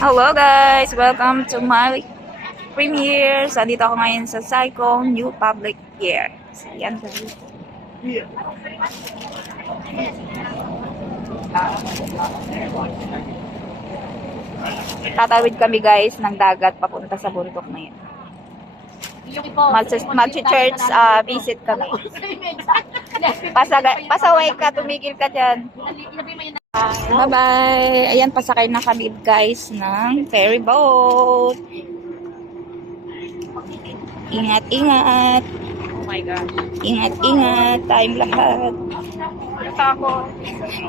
Hello guys! Welcome to my premiere. So, dito ako ngayon sa Psycho New Public Year. So, yan guys. Tatawid kami guys ng dagat papunta sa bundok na yan. Mag-church visit kami. Pasaway ka, tumigil ka dyan. Bye-bye! Ayan, pasakay na kami guys ng ferry boat. Ingat-ingat! Oh my gosh. Ingat-ingat! Tayong lahat. Natakot.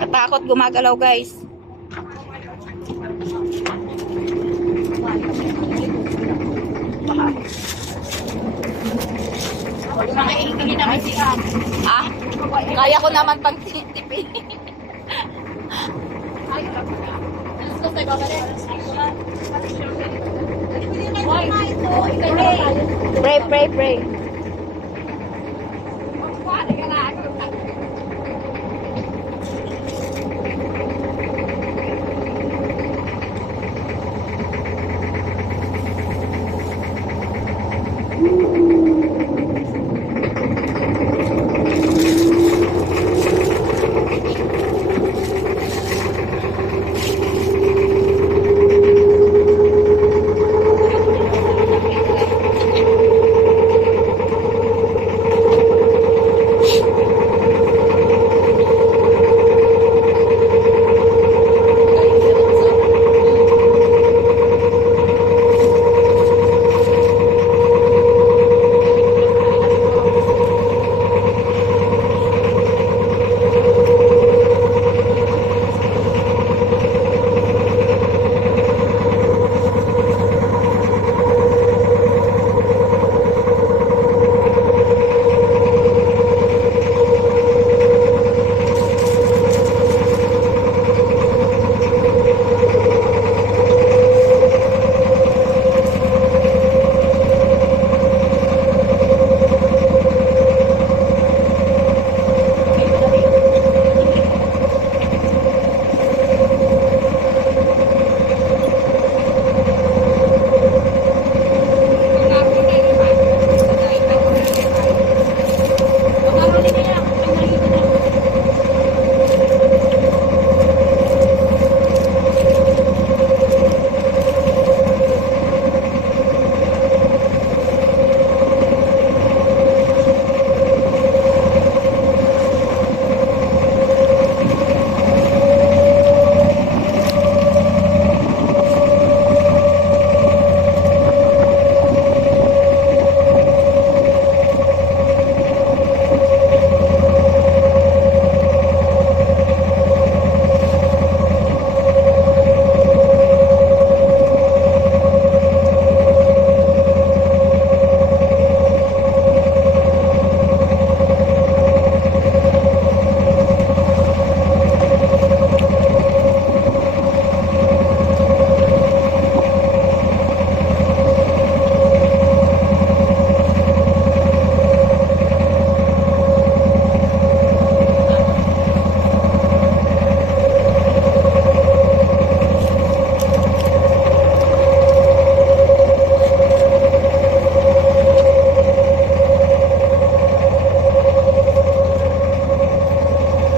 Katakot gumagalaw guys. Mga iingin namin siya. Ah, kaya ko naman pang tinitipin. Pray, pray, pray.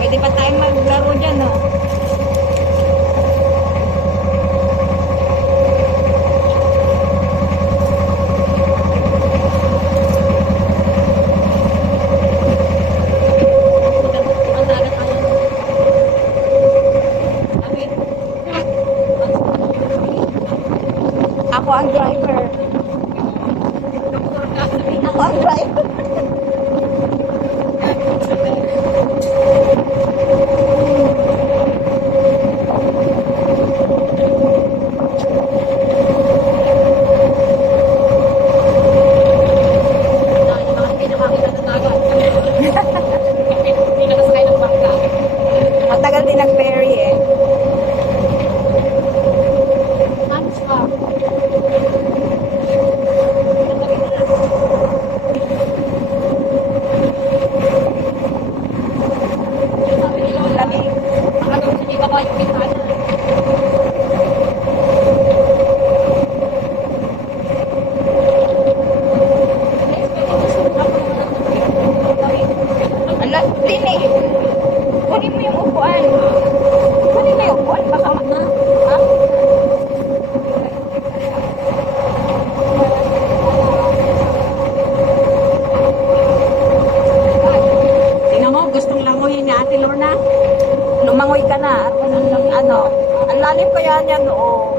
Pwede pa tayong maglaro dyan, no? Ako ang driver. Ako ang driver. Ulan din eh. Kunin mo yung upuan. Kunin mo yung upuan. Baka ha? Tingnan mo, gustong langoyin ni Ate Lorna. Lumangoy ka na. At ano, ang lalim pa yan, oo.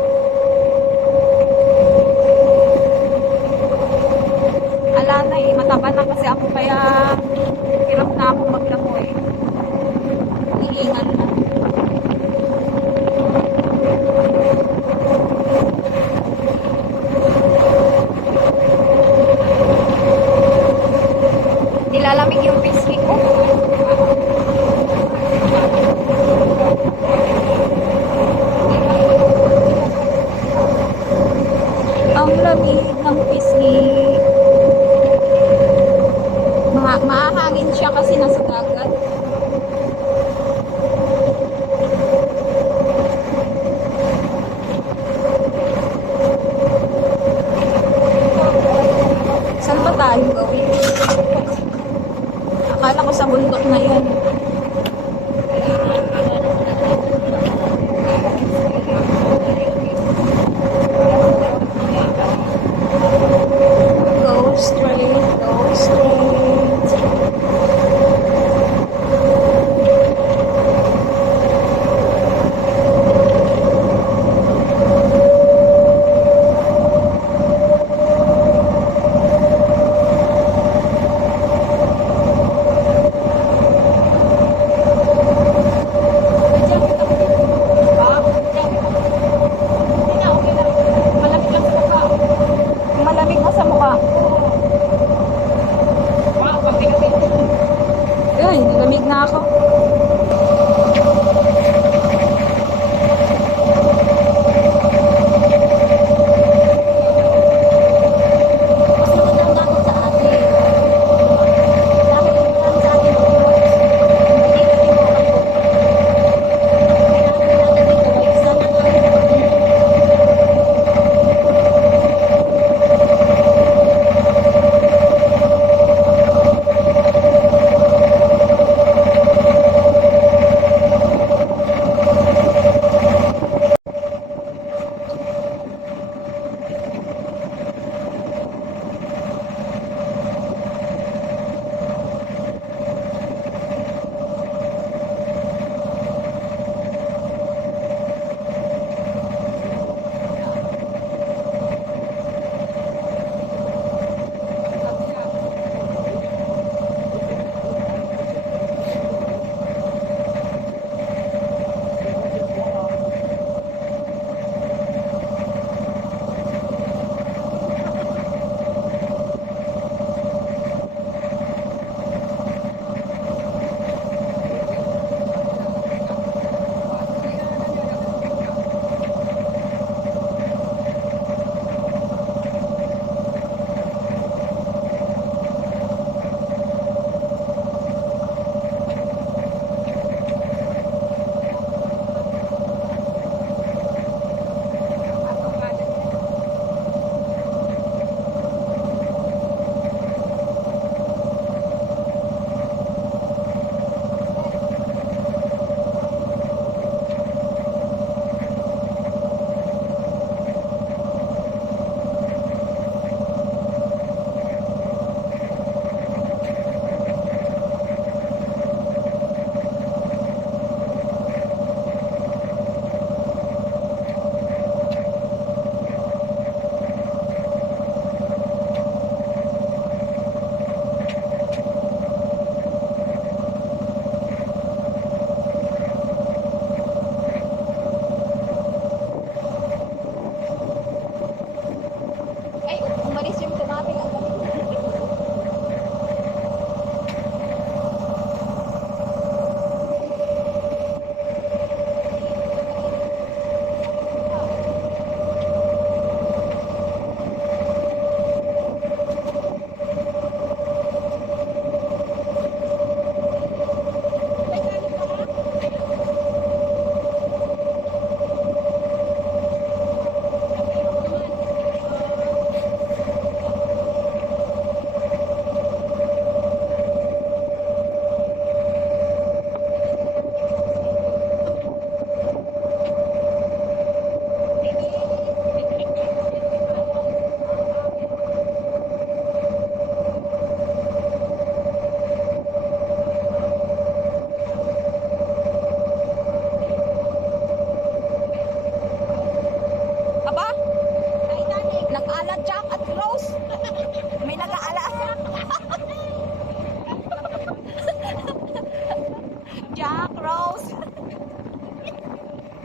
Ala na eh, mataba na kasi ako kaya hirap na ako maglangoy. Iingat na. Nilalamig yung pisngi ko. Ang lamig ng pisngi. Maahangin siya kasi nasa dagat. Saan ba tayo gawin? Akala ko sa bundok na yan. Go straight, go straight. Malamig mo sa mukha. Uy, lamig na ako.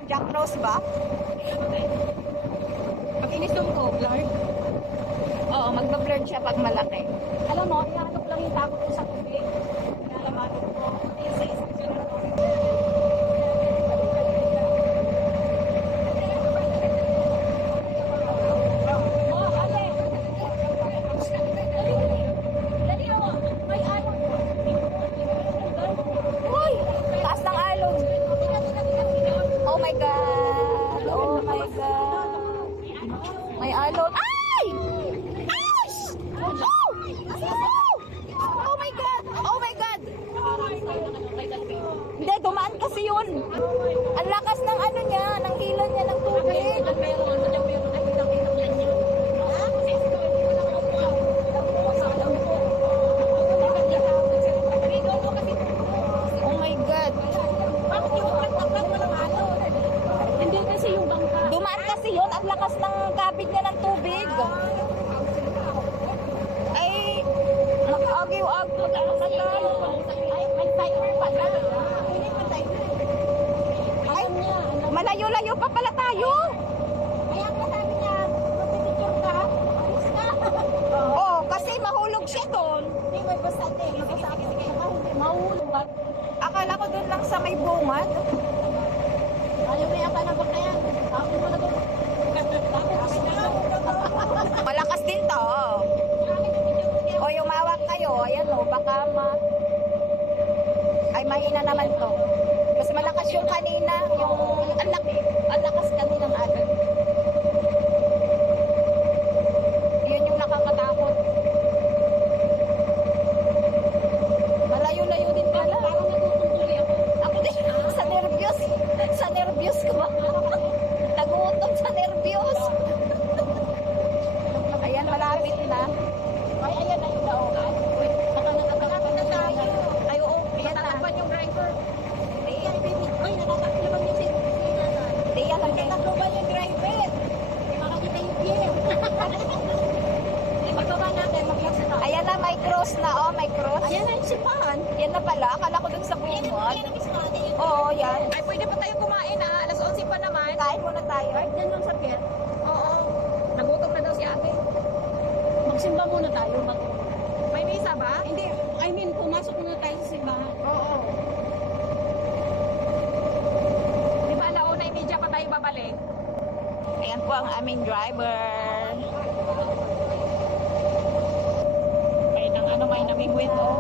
Jack Rose ba? Pag inistom ko, blurred. Oo, magba-blurred siya pag malaki. Alam mo, ihanap lang yung takot ko sa tubig. Nalaman ko. Yung sa istasyon ko. Uy! Taas ng alon! Oh my God! Oh my God! May alon. Ay! Ay! Oh! Oh my God! Oh my God! Hindi, dumaan kasi yun. Ang lakas ng ano niya, ng hila niya ng tubig. Oh my God! Hindi kasi yung bangka. Dumaan kasi yun, ang lakas ng kabig niya ng tubig. Ay, mag-agaw-agaw Ay, malayo-layo pa pala tayo. Kaya ka sabi niya, magpipicture ka, alis ka. Oh, kasi mahulog siya doon. Hindi, may basta din. Mahulog ba? Akala ko doon lang sa may bungad. Ayaw na yata na baka yan. Tapos mo na doon. Malakas din to. O, umawak kayo. Ayan o, baka Ay, mahina naman to. Mas malakas yung kanina. Yung ang lakas kaninang agad. Yun yung nakakatakot. Malayo-layo din pala. Parang natutuloy ako. Ako din, sa nervyos. Sa nervyos ko ba? Nagutom sa nervyos. Ayan, malapit na. Ay, ayan na yung daogan. Baka natatakpan na tayo. Ay, oo, ayan na. Natatakpan yung driver. Ay, baby. Ay, natatakpan yung seat. Hindi yan ang Natatakpan yung driver. Hindi makakita yung gear. Hindi, magbaba natin. Mag-lock sa tao. Ayan na, may cross na. Oh, may cross. Ayan na yung sipahan. Yan na pala. Akala ko dun sa bungod. Oo, yan. Ay, pwede pa tayo kumain ah. Alas 11 pa naman. Kain muna tayo. Right dyan lang sa pier. Oo. Nagutom na daw si ate. Magsimba muna tayo. May misa ba? Hindi, I mean, pumasok muna tayo sa simbahan. Oo. Di ba alauna media pa tayo babalik? Ayan po ang aming driver. May nang ano, may namingwit oh.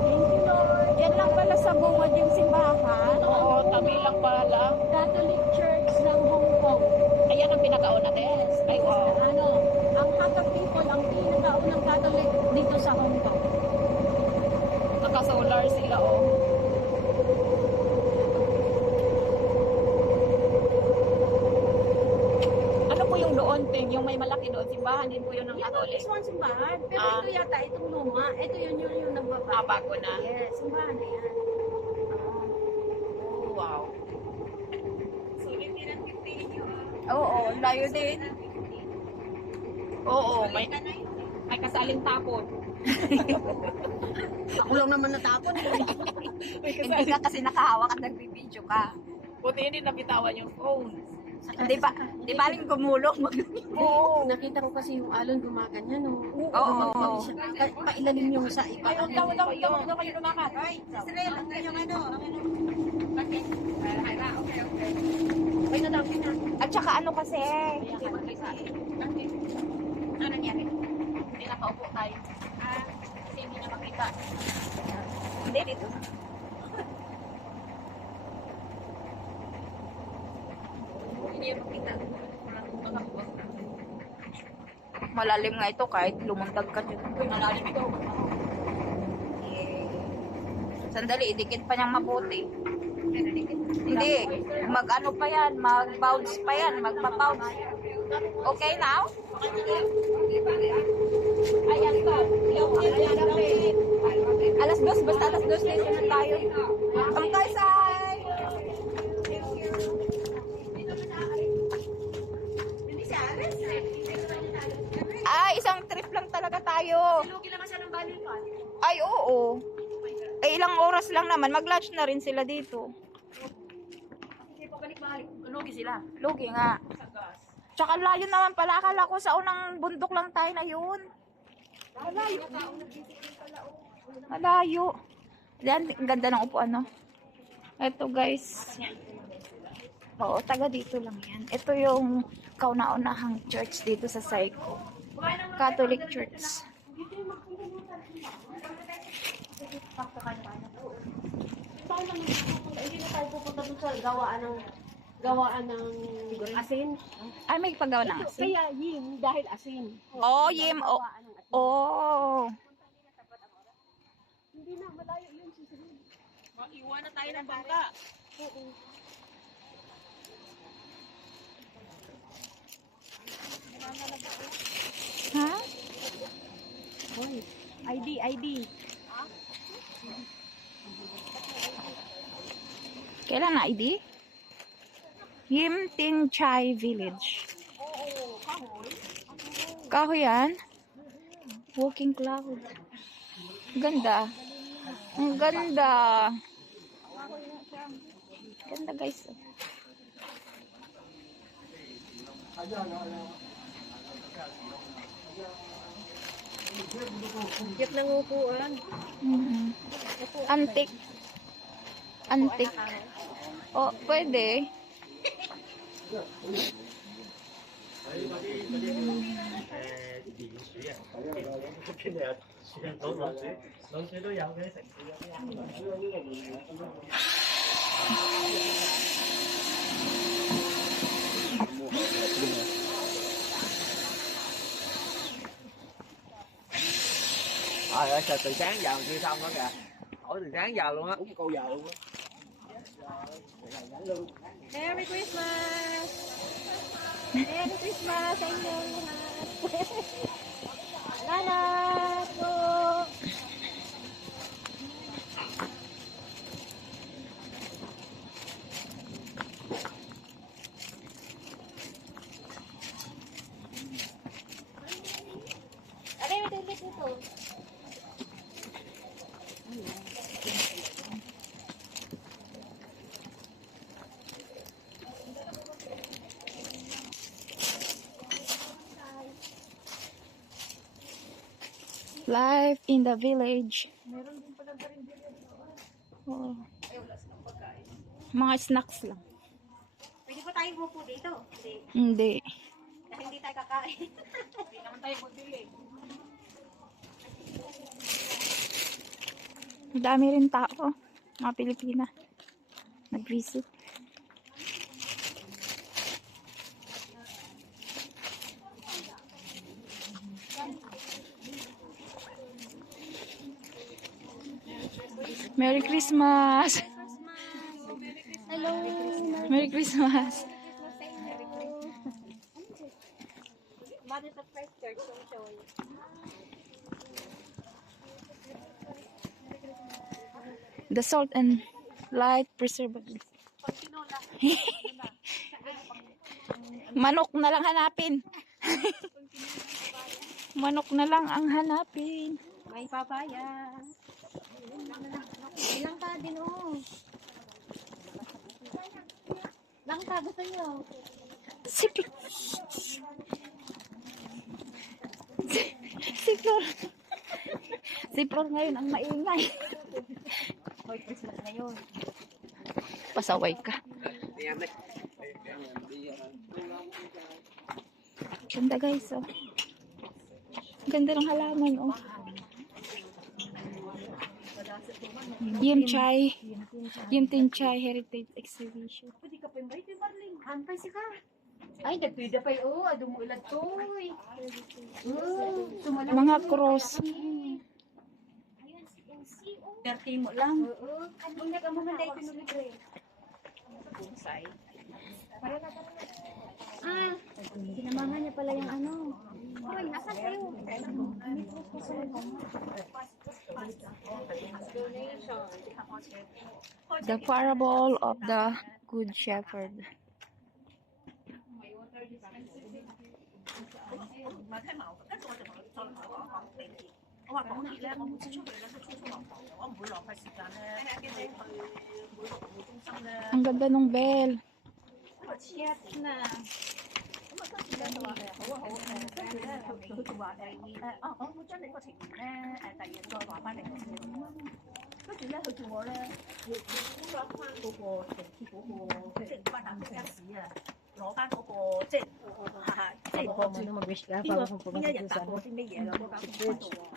Thank you, Lord. Yan lang pala sa bungod yung simbahan. Oo, tabi lang pala. Catholic Church ng Hong Kong. Ayan ang pinakauna din. Ay, wow. Ano, ang Hakka people, ang pinakaunang Catholic dito sa Hong Kong. Naka-solar sila oh. Ano po yung doon, Ting? Yung may malaki doon, simbahan din po yun ng Yan ang Catholic. this one simbahan. Pero Ah. ito yata, itong luma. Ito yung nagbaba. Ah, bago na. Yes, simbahan na yan. Oh, wow. Oo, layo din. Oo, may kasaling tapon. Ako lang naman natapon. Hindi ka kasi nakahawak at nagbibideo ka. Buti hindi nabitawan yung phone. Di ba rin gumulong? Oo, nakita ko kasi yung alon gumaganyan. Oo. Pailalim yung sa iba. Daw kayo lumakat. Ay, Israel, ang kanyang ano. bakit? Okay. Ay, nadami na. At saka ano kasi, Hindi mag-isa eh. Bakit? Ano nangyari? Hindi nakaupo tayo. Kasi hindi niya makita. hindi dito. Hindi niya makita. Makakuha na. Malalim nga ito kahit lumuntag ka dyan. Uy, malalim ito. Sandali, idikit pa niyang mabuti. Hindi, mag-ano pa yan, mag-bounce pa yan, magpa-bounce. Okay now? Ayan ka. Alas 2, basta alas 2 na tayo. Come tayo, Sai! Isang trip lang talaga tayo. Lugi naman siya ng balil pa. Ay, oo. Eh, ilang oras lang naman. Mag-lunch na rin sila dito. Hindi pa balik-balik. Lugi sila. Lugi nga. Sa gas. Tsaka layo naman pala. Akala ko sa unang bundok lang tayo na yun. Malayo. Yan, ang ganda ng upuan, no? Ito, guys. Oo, taga dito lang yan. Ito yung kauna-unahang church dito sa Saiko. Catholic Church. Hindi na tayo pupunta dun sa gawaan ng asin. Ay, may paggawa ng asin. Kaya yim dahil asin. Oh, yim. Oh. Gawaan ng asin. Oh. Hindi na, malayo yun. Susunod. Maiwan na tayo ng bangka. Oo. Ha? Hoy, ID. Kailan na ID? Yim Tin Chai Village. Oo, kahoy. Kahoy yan? Walking cloud. Ganda. Ang ganda. Ganda, guys. Cute ng upuan. Mm-hmm. Antik. Antik. Oh, pwede. Trời ơi, sao từ sáng giờ chưa xong đó kìa. Ủa từ sáng giờ luôn á. Uống câu giờ luôn á. Merry Christmas! Merry Christmas sa inyo lahat! Salamat po! Ano yung tilit nito? Life in the village. Oh. Mga snacks lang. Pwede pa tayo bupo dito? Hindi. Hindi. Dahil hindi tayo kakain. Hindi naman tayo magbili. Dami rin tao. Mga Pilipina. Nag-visit. Merry Christmas! Hello! Merry Christmas! Mother of Christ Church, Songchoy. The salt and light preservatives. Manok na lang hanapin. Manok na lang ang hanapin. May papaya. Langka din, oh. Langka, gusto nyo? Si Flor. Si Flor ngayon ang maingay. Hoy, Christmas na yun. Pasaway ka. Ganda, guys, oh. Ganda ng halaman, oh. Yim Tin Chai Heritage Exhibition. Pwede ka pa yung bait, Marlene. Hantay si ka. Ay, nagpida pa yun. Oh, ado mo ilan to. Mga cross. Perti mo lang. Oo. Hindi ka mamanday pinulibre. Bonsai. Sinamahan niya pala yung ano. Hoy, nasan kayo? The Parable of the Good Shepherd. 我話港鐵咧，我每次出去咧都匆匆忙忙，我唔會浪費時間咧。係啊，記者去每個服務中心咧。 Ang ganda ng bell. 天啊！咁啊，跟住咧就話好啊好跟住咧佢就話我會將你個情緣咧第二日再話翻嚟俾你咁樣。跟住咧佢叫我咧要攞翻嗰個地鐵嗰個即係翻搭的士啊，攞翻嗰個即係即係我邊一日搭過啲乜嘢啦嗰間公司度啊。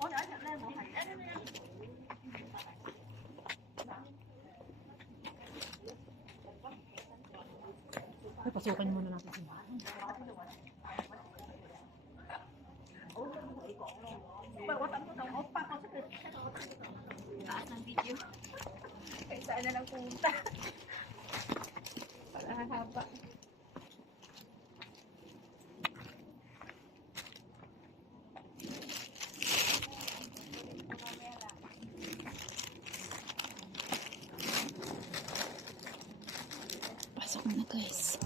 我有一日咧，我係Pasukin muna natin si喂，我等嗰度，我發覺出嚟打上 video， 其實係ng punta. Parang haba. Pasok na guys.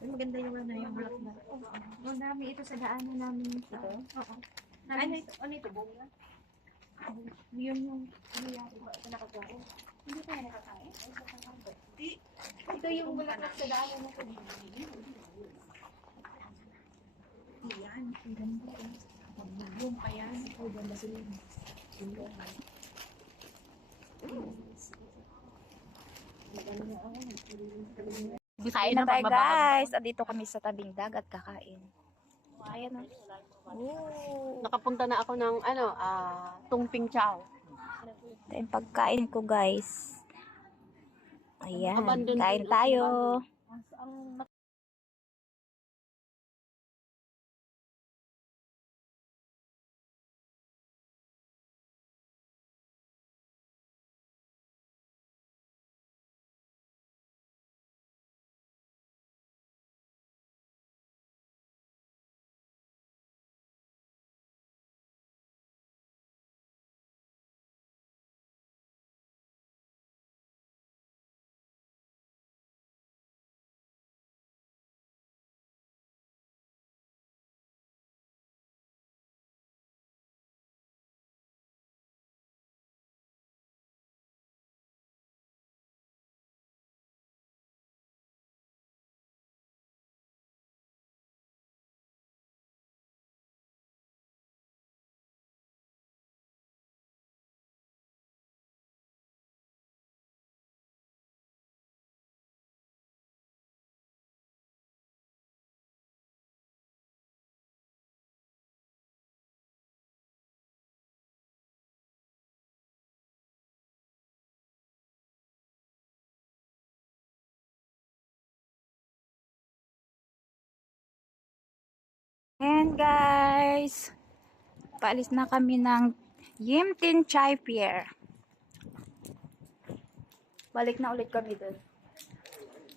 Maganda yung ano yung bulaklak. Doon namin ito sa daanan namin ito. Oo. Ano ito? Ano ito? Bunga? Yun yung ano yan. Ito nakakain. Hindi tayo nakakain. Ito yung bulaklak sa daanan natin. Yan. Ang ganda. Yung pa yan. Ang ganda sila. Kain na tayo guys. Andito kami sa tabing dagat kakain. Ayan o. Nakapunta na ako ng Tungping Chow. Ito yung pagkain ko guys. Ayan. Abandon Kain din. tayo. And guys, paalis na kami ng Yim Tin Chai Pier. Balik na ulit kami dun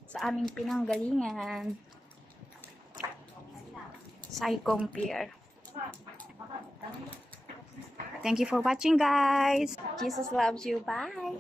sa aming pinanggalingan, Sai Kung Pier. Thank you for watching guys. Jesus loves you. Bye.